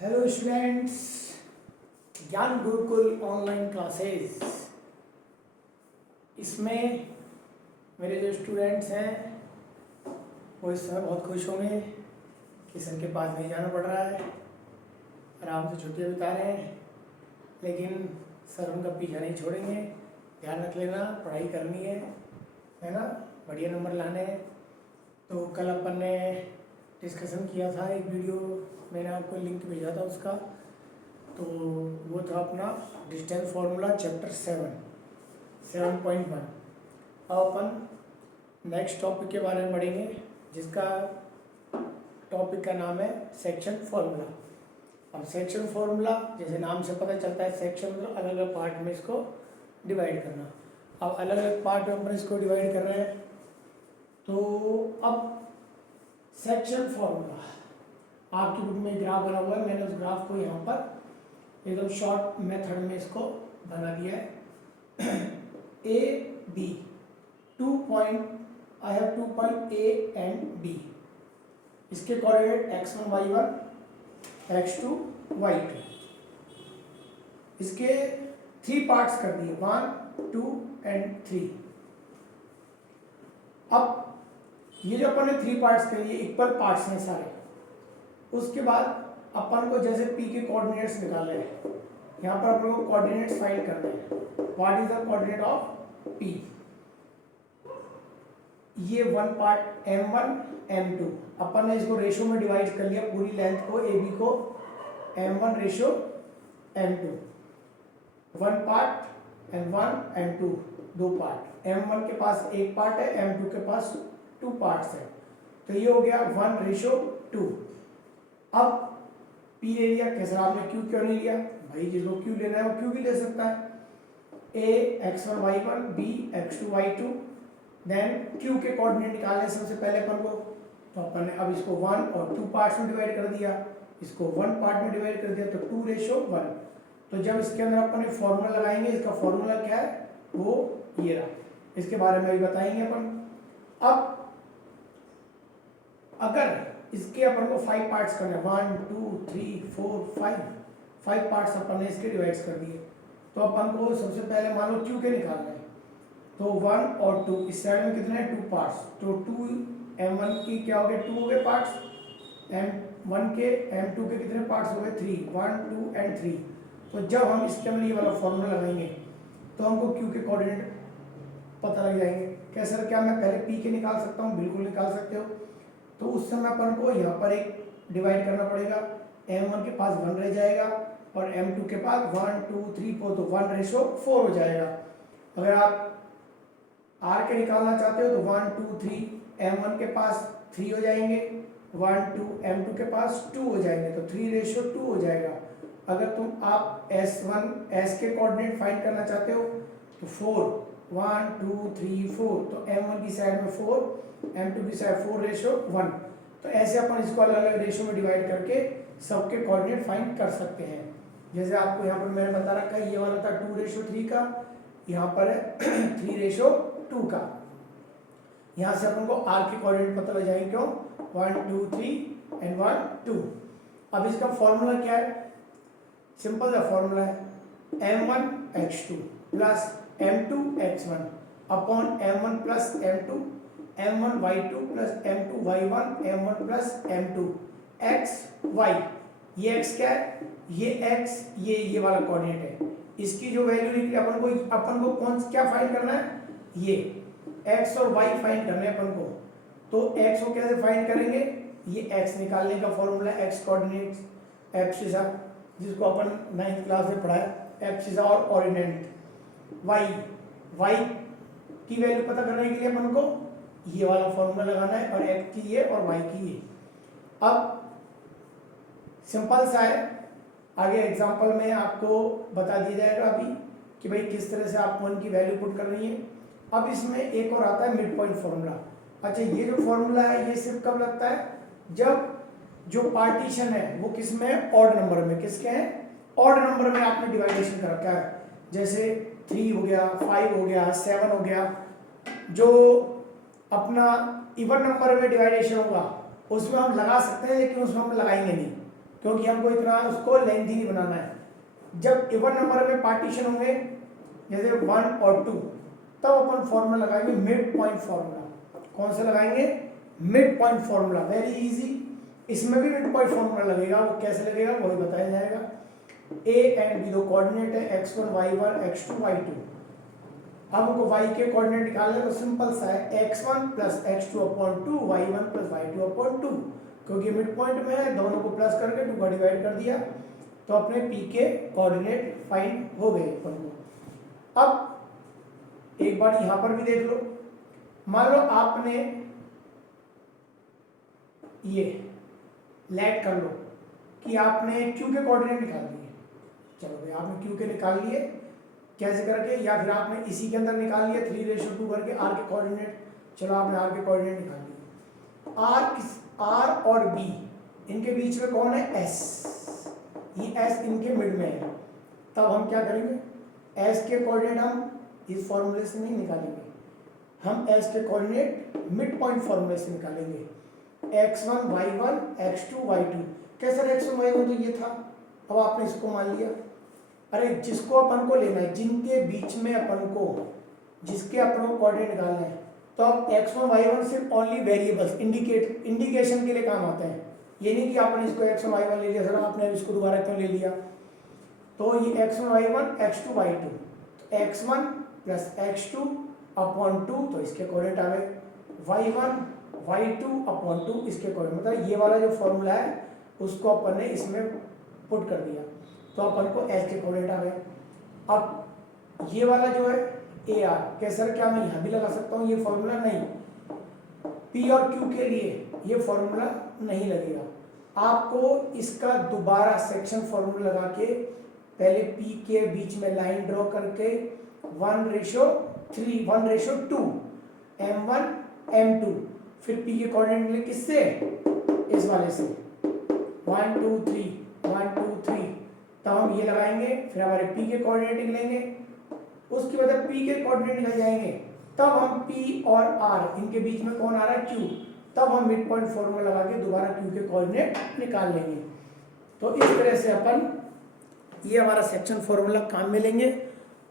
Hello students, ज्ञान Gurukul online classes. इसमें मेरे जो स्टूडेंट्स हैं वो इस समय बहुत खुश होंगे कि सर के पास नहीं जाना पड़ रहा है, आराम से छुट्टियाँ बिता रहे हैं। लेकिन सर उनका पीछा नहीं छोड़ेंगे। ध्यान रख लेना, पढ़ाई करनी है ना, बढ़िया नंबर लाने हैं। तो कल अपन ने डिस्कशन किया था, एक वीडियो मैंने आपको लिंक भेजा था उसका। तो वो था अपना डिस्टेंस फार्मूला चैप्टर 7.1। अब अपन नेक्स्ट टॉपिक के बारे में पढ़ेंगे, जिसका टॉपिक का नाम है सेक्शन फार्मूला। अब सेक्शन फार्मूला जैसे नाम से पता चलता है, सेक्शन मतलब अलग अलग पार्ट में इसको डिवाइड करना। अब अलग अलग पार्ट में अपन इसको डिवाइड कर रहे हैं। तो अब सेक्शन फार्मूला आपकी बुक में ग्राफ बना हुआ है, मैंने उस ग्राफ को यहाँ पर एकदम शॉर्ट मेथड में इसको बना दिया है। A B 2 point, I have 2 point A and B. इसके coordinate x1 y1 x2 y2। इसके 3 पार्ट्स कर दिए, 1 2 एंड 3। अब ये जो अपन ने 3 पार्ट्स कर दिए, इक्वल पार्ट्स हैं सारे। उसके बाद अपन को जैसे p के कोऑर्डिनेट्स निकालने हैं, यहाँ पर अपन को कोऑर्डिनेट्स फाइंड करने हैं। What is the coordinate of p? ये 1 पार्ट m1 m2, अपन ने इसको रेशो में डिवाइड कर लिया, पूरी लेंथ को ab को m1 ratio m2। 1 part m1 m2 2 part, m1 के पास 1 पार्ट है, m2 के पास 2 पार्ट्स है। तो ये हो गया 1 रेशो 2। अब P ले लिया, कैसे आपने Q क्यों नहीं लिया? भाई जिसको Q लेना है वो Q भी ले सकता है। A x1 y1 B x2 y2। Then Q के कोऑर्डिनेट निकालने सबसे पहले अपन को, तो अपन ने अब इसको 1 और 2 पार्ट्स में डिवाइड कर दिया, इसको 1 पार्ट में डिवाइड कर दिया, तो 2 रेशो 1। तो जब इसके अंदर अपन ने फॉर्मूला लगाएंगे, इसका फॉर्मूला क्या है वो ये रहा, इसके बारे में भी बताएंगे अपन। अब अगर इसके अपन को 5 पार्ट्स करने, 1 2 3 4 5 पार्ट्स अपन ने इसके डिवाइड कर दिए। तो अपन को सबसे पहले मान लो Q के निकालना है, तो 1 और 2, इस साइड में कितने हैं 2 पार्ट्स, तो 2 m1 की क्या हो गए 2 हो गए पार्ट्स, m1 के m2 के कितने पार्ट्स हो गए 3, 1 2 एंड 3। तो जब हम इसके अंदर ये वाला फॉर्मूला लगाएंगे तो हमको Q के कोऑर्डिनेट पता लग जाएंगे। कैसे सर, क्या मैं पहले P के निकाल सकता हूँ? बिल्कुल निकाल सकते हो। तो उस समय अपन को यहाँ पर एक डिवाइड करना पड़ेगा, m1 के पास 1 रह जाएगा और m2 के पास 1 2 3 4, तो 1 रेशो 4 हो जाएगा। अगर आप r के निकालना चाहते हो तो 1 2 3, m1 के पास 3 हो जाएंगे, 1 2 m2 के पास 2 हो जाएंगे, तो 3 रेशो 2 हो जाएगा। अगर तुम आप s के कोऑर्डिनेट फाइंड करना चाहते हो तो 4 1 2 3 4, तो m1 की साइड में 4, m2 की साइड 4 रेशो 1। तो ऐसे अपन इसको अलग अलग रेशो में डिवाइड करके सबके कोऑर्डिनेट फाइंड कर सकते हैं। जैसे आपको यहाँ पर मैंने बता रखा है, ये वाला था 2 रेशो 3 का, यहाँ पर है 3 रेशो 2 का। यहाँ से अपन को r के कोऑर्डिनेट पता लग जाएंगे, क्यों 1 2 3 एंड 1 2। अब इसका फॉर्मूला क्या है? सिंपल सा फॉर्मूला है m1 x2 plus m2 x1 upon m1 plus m2 m1 y2 plus m2 y1 m1 plus m2 x y। ये x क्या है? ये x, ये वाला कोऑर्डिनेट है। इसकी जो वैल्यू निकली अपन को कौन क्या फाइंड करना है? ये x और y फाइंड करना है अपन को। तो x को कैसे फाइंड करेंगे? ये x निकालने का फॉर्मूला x कोऑर्डिनेट्स एब्सिसा, जिसको अपन 9th क्लास में पढ़ाया, एब्सिसा और ऑर्डिनेट। y की वैल्यू पता करने के लिए अपन को ये वाला फॉर्मूला लगाना है, और x की ये और y की ये। अब सिंपल सा है, आगे एग्जांपल में आपको बता दिया जाएगा अभी कि भाई किस तरह से आपको इनकी वैल्यू पुट करनी है। अब इसमें एक और आता है मिड पॉइंट फॉर्मूला। अच्छा, ये जो फॉर्मूला है ये सिर्फ कब लगता है? जब जो पार्टीशन है वो किस में है? ऑड नंबर में। किसके हैं? ऑड नंबर में आपने डिवाइडेशन कर रखा है। जैसे 3 हो गया, 5 हो गया, 7 हो गया। जो अपना इवन नंबर में डिवाइडेशन होगा उसमें हम लगा सकते हैं, लेकिन उसमें हम लगाएंगे नहीं। क्योंकि हमको इतना उसको लेंथी नहीं बनाना है। जब इवन नंबर में पार्टीशन होंगे जैसे 1 और 2, तब अपन फॉर्मूला लगाएंगे मिड पॉइंट फॉर्मूला। कौन सा लगाएंगे? Mid point formula, very easy. इसमें भी मिड पॉइंट फॉर्मूला लगेगा, वो कैसे लगेगा वही बताया जाएगा। ए एंड बी दो कोऑर्डिनेट है, x1 y1 x2 y2। अब हमको y के कोऑर्डिनेट निकालने तो सिंपल सा है, x1 plus x2 upon 2 y1 plus y2 upon 2, क्योंकि मिड पॉइंट में है, दोनों को प्लस करके 2 का डिवाइड कर दिया तो अपने p के कोऑर्डिनेट फाइंड हो गए अपन को। अब एक बार यहां पर भी देख लो, मान लो आपने ये लेट कर लो कि आपने q के कोऑर्डिनेट निकाल लिए। चलो भाई आपने q के निकाल लिए कैसे करके, या फिर आपने इसी के अंदर निकाल लिया 3:2 करके r के कोऑर्डिनेट। चलो आपने r के कोऑर्डिनेट निकाल लिए। r और b इनके बीच में कौन है? s। ये s इनके मिड में है, तब हम क्या करेंगे? s के कोऑर्डिनेट हम इस फॉर्मूले से नहीं निकालेंगे, हम s के कोऑर्डिनेट मिड पॉइंट फॉर्मूले से निकालेंगे। x1 y1 x2 y2। कैसे x1 y1 तो ये था, अब आपने इसको मान लिया। अरे जिसको अपन को लेना है, जिनके बीच में अपन को, जिसके अपन को कोऑर्डिनेट निकालना है, तो अब x1 y1 सिर्फ ओनली वेरिएबल्स इंडिकेशन के लिए काम आते हैं। ये नहीं कि आपने इसको x1 y1 ले लिया, सर आपने इसको दोबारा क्यों ले लिया। तो ये x1 y1 x2 y2, तो x1 प्लस x2 अपॉन 2, तो इसके कोऑर्डिनेट आ गए y1 y2 अपॉन 2, इसके कोऑर्डिनेट, मतलब ये वाला जो फॉर्मूला है उसको अपन ने इसमें पुट कर दिया, तो अपन को s के कोऑर्डिनेट आ गए। अब ये वाला जो है AR, कैसे क्या मैं यहाँ भी लगा सकता हूँ? ये फॉर्मूला नहीं, P और Q के लिए ये फॉर्मूला नहीं लगेगा। आपको इसका दोबारा सेक्शन फॉर्मूला लगा के पहले P के बीच में लाइन ड्रॉ करके 1:3 1:2 m1 m2, फिर P के कोऑर्डिनेट मिले किससे? इस वाले से 1 2 3 1 2 3, तब हम ये लगाएंगे, फिर हमारे P के कोऑर्डिनेट निकलेंगे, उसके बाद P के कोऑर्डिनेट निकल जाएंगे, तब हम P और R इनके बीच में कौन आ रहा है? Q, तब हम मिड पॉइंट फॉर्मूला लगा के दोबारा Q के कोऑर्डिनेट निकाल लेंगे। तो इस तरह से अपन ये हमारा सेक्शन फॉर्मूला काम में लेंगे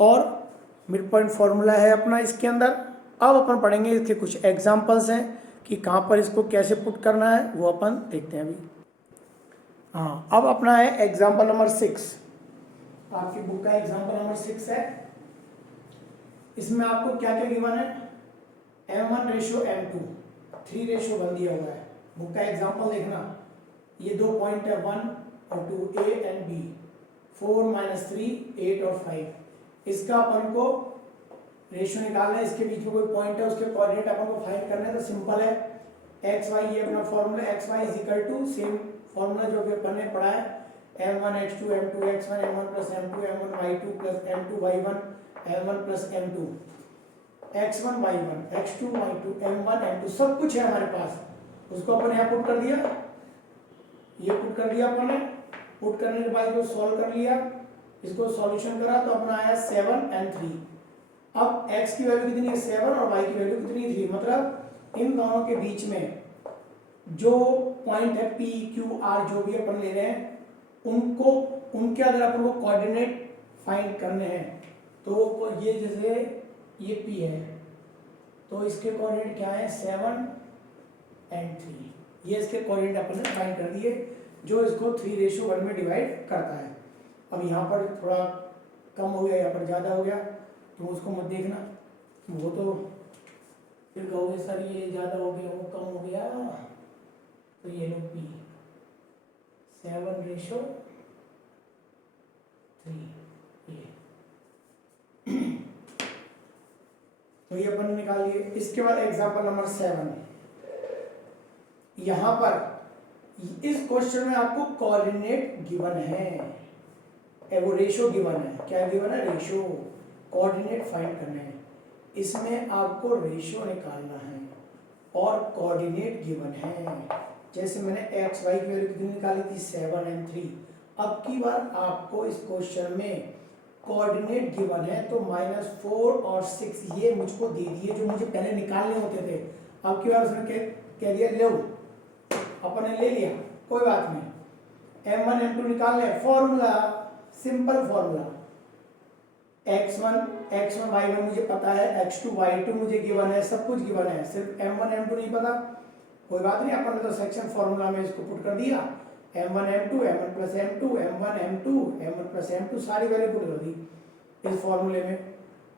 और मिड पॉइंट फॉर्मूला है अपना इसके अंदर। अब अपन पढ़ेंगे इसके कुछ एग्जांपल्स हैं कि कहाँ पर इसको कैसे पुट करना है, वो अपन देखते हैं अभी। हाँ, अब अपना है एग्जाम्पल नंबर 6, आपकी बुक का एग्जाम्पल नंबर 6 है। इसमें आपको क्या क्या गिवन है? m1:m2, 3:1 दिया हुआ है। बुक का एग्जाम्पल देखना, ये दो पॉइंट है 1 और 2, A एंड B, 4 - 3 8 और 5। इसका अपन को रेशियो निकालना है, इसके बीच में कोई पॉइंट है उसके कोऑर्डिनेट अपन को फाइंड करना है। तो सिंपल है, xy ये अपना formula, xy is equal to same formula जो कि अपन ने पढ़ा है, m1 x2 m2 x1 m1 plus m2 m1 y2 plus m2 y1 m1 plus m2 x1 y1 x2 y2 m1 m2 सब कुछ है हमारे पास। उसको अपन यहाँ पुट कर दिया, ये पुट कर दिया अपन ने। पुट करने के बाद इसको सॉल्व कर लिया, इसको सॉल्यूशन करा तो अपना आया 7 and 3। अब x की वैल्यू कितनी है? 7 और y की वैल्यू कितनी है? 3। मतलब इन दोनों के बीच में जो पॉइंट है P Q R जो भी अपन ले रहे हैं, उनको उनके अगर अपन को कोऑर्डिनेट फाइंड करने हैं, तो ये जैसे ये P है तो इसके कोऑर्डिनेट क्या है? 7 and 3। ये इसके कोऑर्डिनेट अपन ने फाइंड कर दिए, जो इसको 3:1 में डिवाइड करता है। अब यहाँ पर थोड़ा कम हो गया, यहाँ पर ज़्यादा हो गया, तो उसको मत देखना, वो तो फिर कहोगे सर ये ज़्यादा हो गया वो कम हो गया। तो ये लो P 7:3, ये तो ये अपन निकाल लिए। इसके बाद एग्जांपल नंबर 7, यहाँ पर इस क्वेश्चन में आपको कोऑर्डिनेट गिवन है, वो रेशो गिवन है। क्या गिवन है? रेशो। कोऑर्डिनेट फाइंड करने हैं, इसमें आपको रेशो निकालना है और कोऑर्डिनेट गिवन है। जैसे मैंने एक्स वाई की वैल्यू कितनी निकाली थी? 7 and 3। अब की बार आपको इस क्वेश्चन में कोऑर्डिनेट गिवन है, तो -4 और 6 ये मुझको दे दिए जो मुझे पहले निकालने होते थे। अब की बार उसने कह दिया लो, अपन ने ले लिया, कोई बात नहीं। m1 m2 निकालने हैं। Formula simple formula, x1 y1 मुझे पता है, x2 y2 मुझे गिवन है, सब कुछ गिवन है, सिर्फ m1 m2 नहीं पता। कोई बात नहीं, अपन ने तो सेक्शन फॉर्मूला में इसको पुट कर दिया, m1 m2 m1 plus m2 m1 m2 m1 plus m2 सारी वैल्यू पुट कर दी इस फॉर्मूले में।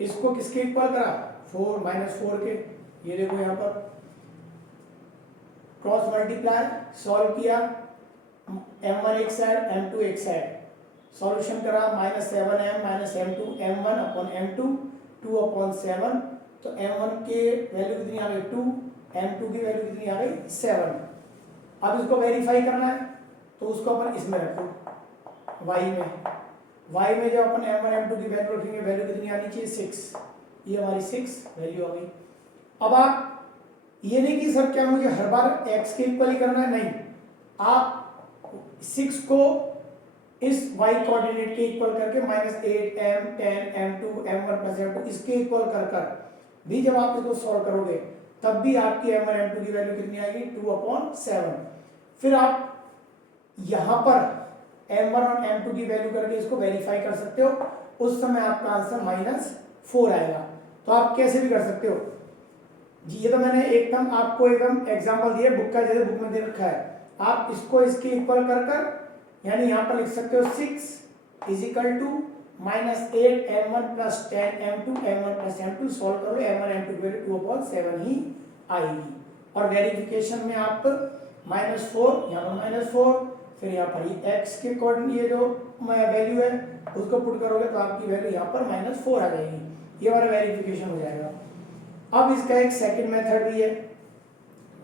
इसको किसके इक्वल करा, 4 -4 के। ये देखो यहाँ पर क्रॉस मल्टीप्लाई सॉल्व किया, m1 एक साइड m2 एक साइड, सॉल्यूशन करा -7m -m2 m1 upon m2 2 upon 7, तो m1 के वैल्यू कितनी आ गई 2, m2 की वैल्यू कितनी आ गई 7। अब इसको वेरीफाई करना है तो उसको अपन इसमें रखो y में जब अपन m1 m2 की वैल्यू रखेंगे, वैल्यू कितनी आनी चाहिए 6, ये हमारी 6 वैल्यू आ गई। अब आप ये नहीं कि सर क्या मुझे हर बार x के इक्वल ही करना है, नहीं, आप 6 को इस y कोऑर्डिनेट के इक्वल करके -8m 10 m2 m1 plus m2 इसके इक्वल कर कर भी जब आप इसको सॉल्व करोगे तब भी आपकी m1 m2 की वैल्यू कितनी आएगी 2/7। फिर आप यहाँ पर m1 और m2 की वैल्यू करके इसको वेरीफाई कर सकते हो, उस समय आपका आंसर -4 आएगा। तो आप कैसे भी कर सकते हो जी, ये तो मैंने एकदम आपको एकदम एग्जांपल दिया, बुक का जैसे बुक में दे रखा है, आप इसको इसके इक्वल कर कर यानी यहाँ पर लिख सकते हो 6 is equal to -8 m1 plus 10 m2 m1 plus m2, solve करो m1 m2 की वैल्यू 2/7 ही आएगी। और वेरिफिकेशन में आप -4 यहाँ पर -4, फिर यहाँ पर ये x के अकॉर्डिंग ये जो वैल्यू है उसको पुट करोगे तो आपकी वैल्यू यहाँ पर -4 आ जाएगी, ये हमारा वेरिफिकेशन हो जाएगा। अब इसका एक सेकंड मेथड भी है,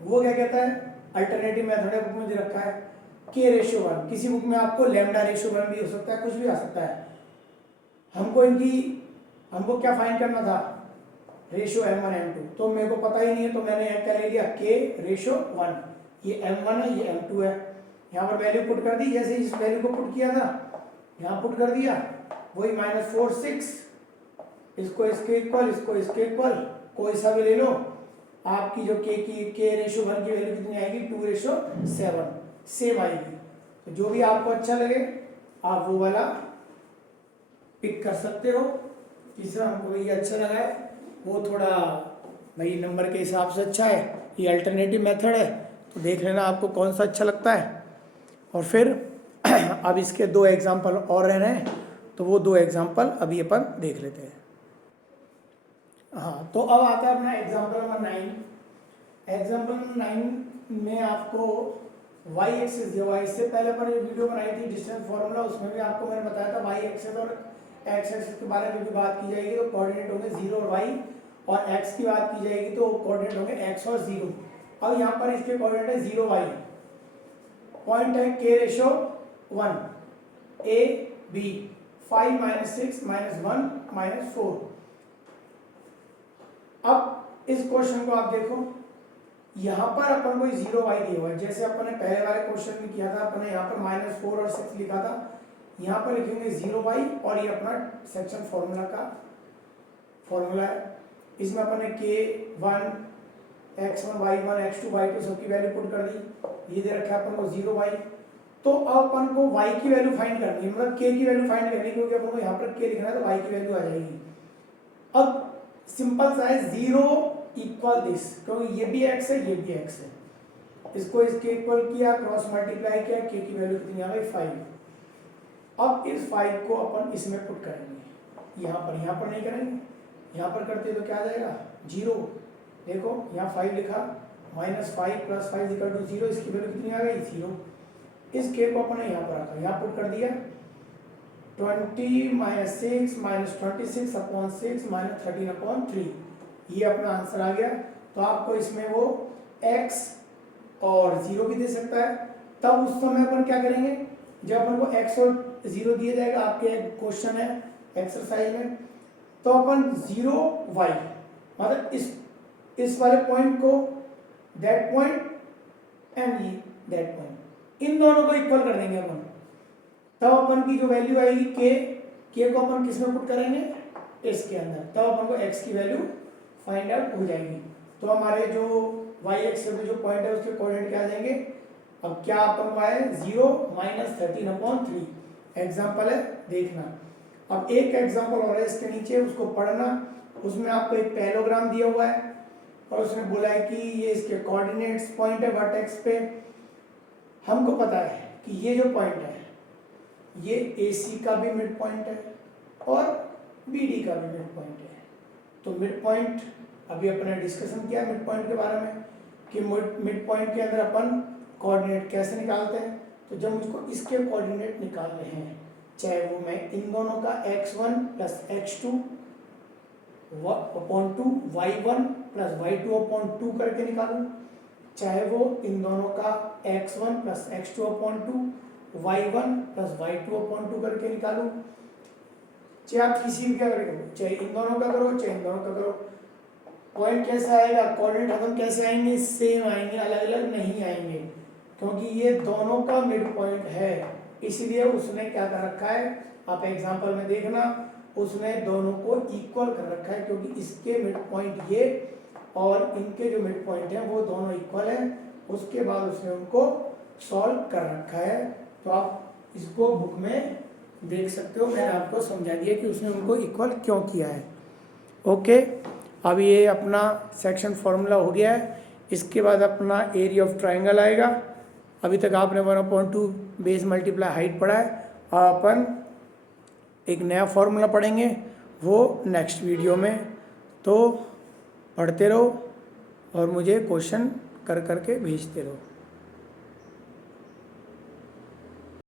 वो क्या कहता है, अल्टरनेटिव मेथड है, बुक में दे रखा है k/1, किसी बुक में आपको λ/1 भी हो सकता है, कुछ भी आ सकता है। हमको क्या फाइंड करना था, रेशियो m1 m2, तो मेरे को पता ही नहीं है तो मैंने यहाँ क्या ले लिया k/1, ये m1 है ये m2 है, यहाँ पर वैल्यू पुट कर दी, जैसे इस वैल्यू को पुट किया था यहाँ पुट कर दिया, वही -4 6, इसको इसके इक्वल इसको इसके इक्वल, कोई सा भी ले लो, आपकी जो k/1 की वैल्यू कितनी आएगी 2/7 सेम आएगी। तो जो भी आपको अच्छा लगे आप वो वाला पिक कर सकते हो। तीसरा हमको ये अच्छा लगा है, वो थोड़ा भाई नंबर के हिसाब से अच्छा है, ये अल्टरनेटिव मेथड है, तो देख लेना आपको कौन सा अच्छा लगता है। और फिर अब इसके 2 एग्जाम्पल और रह रहे हैं, तो वो 2 एग्जाम्पल अभी अपन देख लेते हैं। हाँ, तो अब आता है अपना एग्जाम्पल नंबर 9। एग्जाम्पल नंबर 9 में आपको y एक्सिस दिया हुआ है। इससे पहले अपन एक वीडियो बनाई थी डिस्टेंस फॉर्मूला, उसमें भी आपको मैंने बताया था y एक्सिस और x एक्सिस के बारे में भी बात की जाएगी तो कोऑर्डिनेट होंगे 0 और y, और x की बात की जाएगी तो कोऑर्डिनेट होंगे x और 0। अब यहाँ पर इसके कोऑर्डिनेट है 0 y, पॉइंट है k/1 a b 5 -6 -1 -4। अब इस क्वेश्चन को आप देखो, यहाँ पर अपन को 0 y दिया हुआ है, जैसे अपन ने पहले वाले क्वेश्चन में किया था, अपन ने यहाँ पर -4 और 6 लिखा था, यहाँ पर लिखेंगे 0 y, और ये अपना सेक्शन फॉर्मूला का फॉर्मूला है। इसमें अपन ने k1 x1 y1 x2 y2 सबकी वैल्यू पुट कर दी, ये दे रखा है अपन को 0 y। तो अब अपन को y की वैल्यू फाइंड करनी है, मतलब k की वैल्यू फाइंड करनी है, क्योंकि अपन को यहाँ पर k लिखना है तो y की वैल्यू आ जाएगी। अब सिंपल सा है 0 इक्वल दिस, क्योंकि ये भी x है ये भी x है, इसको इसके इक्वल किया, क्रॉस मल्टीप्लाई किया, k की वैल्यू कितनी आ गई 5। अब इस 5 को अपन इसमें पुट करेंगे, यहाँ पर नहीं करेंगे, यहाँ पर करते तो क्या आ जाएगा 0। देखो यहाँ 5 लिखा, -5 + 5 = 0, इसकी वैल्यू कितनी आ गई 0। इस k को अपन ने यहाँ पर रखा, यहाँ पुट कर दिया 20 - 6 - 26 अपॉन 6 - 13/3, ये अपना आंसर आ गया। तो आपको इसमें वो x और 0 भी दे सकता है। तब उस समय अपन क्या करेंगे, जब अपन को x और 0 दिया जाएगा, आपके क्वेश्चन है एक्सरसाइज में, तो अपन 0 y मतलब इस वाले पॉइंट को, that point and that point, इन दोनों को इक्वल कर देंगे अपन। तब अपन की जो वैल्यू आएगी k को अपन किस में पुट करेंगे, इसके अंदर, तब अपन को x की वैल्यू फाइंड आउट हो जाएगी। तो हमारे जो y एक्सिस में जो पॉइंट है उसके कोऑर्डिनेट क्या आ जाएंगे अब क्या अपन को आया 0 माइनस 13/3 एग्जाम्पल है, देखना। अब एक एग्जाम्पल और है इसके नीचे, उसको पढ़ना। उसमें आपको एक पैरेललोग्राम दिया हुआ है और उसने बोला है कि ये इसके कोऑर्डिनेट्स पॉइंट है वर्टेक्स पे। हमको पता है कि ये जो पॉइंट है ये AC का भी मिड पॉइंट है और BD का भी मिड पॉइंट है। तो मिड पॉइंट अभी अपने डिस्कशन किया मिड पॉइंट के बारे में कि मिड पॉइंट के अंदर अपन कोऑर्डिनेट कैसे निकालते हैं। तो जब मुझको इसके कोऑर्डिनेट निकालने हैं, चाहे वो मैं इन दोनों का x1 plus x2 upon 2 y1 plus y2 upon 2 करके निकालूं, चाहे वो इन दोनों का x1 plus x2 upon 2 y1 plus y2 upon 2 करके निकालूं, चाहे आप किसी भी का करो, चाहे इन दोनों का करो चाहे इन दोनों का करो, पॉइंट कैसे आएगा, कोऑर्डिनेट हम कैसे आएंगे, सेम आएंगे, अलग अलग नहीं आएंगे, क्योंकि ये दोनों का मिड पॉइंट है। इसलिए उसने क्या कर रखा है, आप एग्जांपल में देखना, उसने दोनों को इक्वल कर रखा है, क्योंकि इसके मिड पॉइंट ये और इनके जो मिड पॉइंट है वो दोनों इक्वल है। उसके बाद उसने उनको सॉल्व कर रखा है। तो आप इसको बुक में देख सकते हो, मैंने आपको समझा दिया कि उसने उनको इक्वल क्यों किया है। ओके, अब ये अपना सेक्शन फॉर्मूला हो गया है। इसके बाद अपना एरिया ऑफ ट्राइंगल आएगा। अभी तक आपने 1/2 बेस मल्टीप्लाई हाइट पढ़ा है, और अपन एक नया फॉर्मूला पढ़ेंगे वो नेक्स्ट वीडियो में। तो पढ़ते रहो और मुझे क्वेश्चन कर करके भेजते रहो।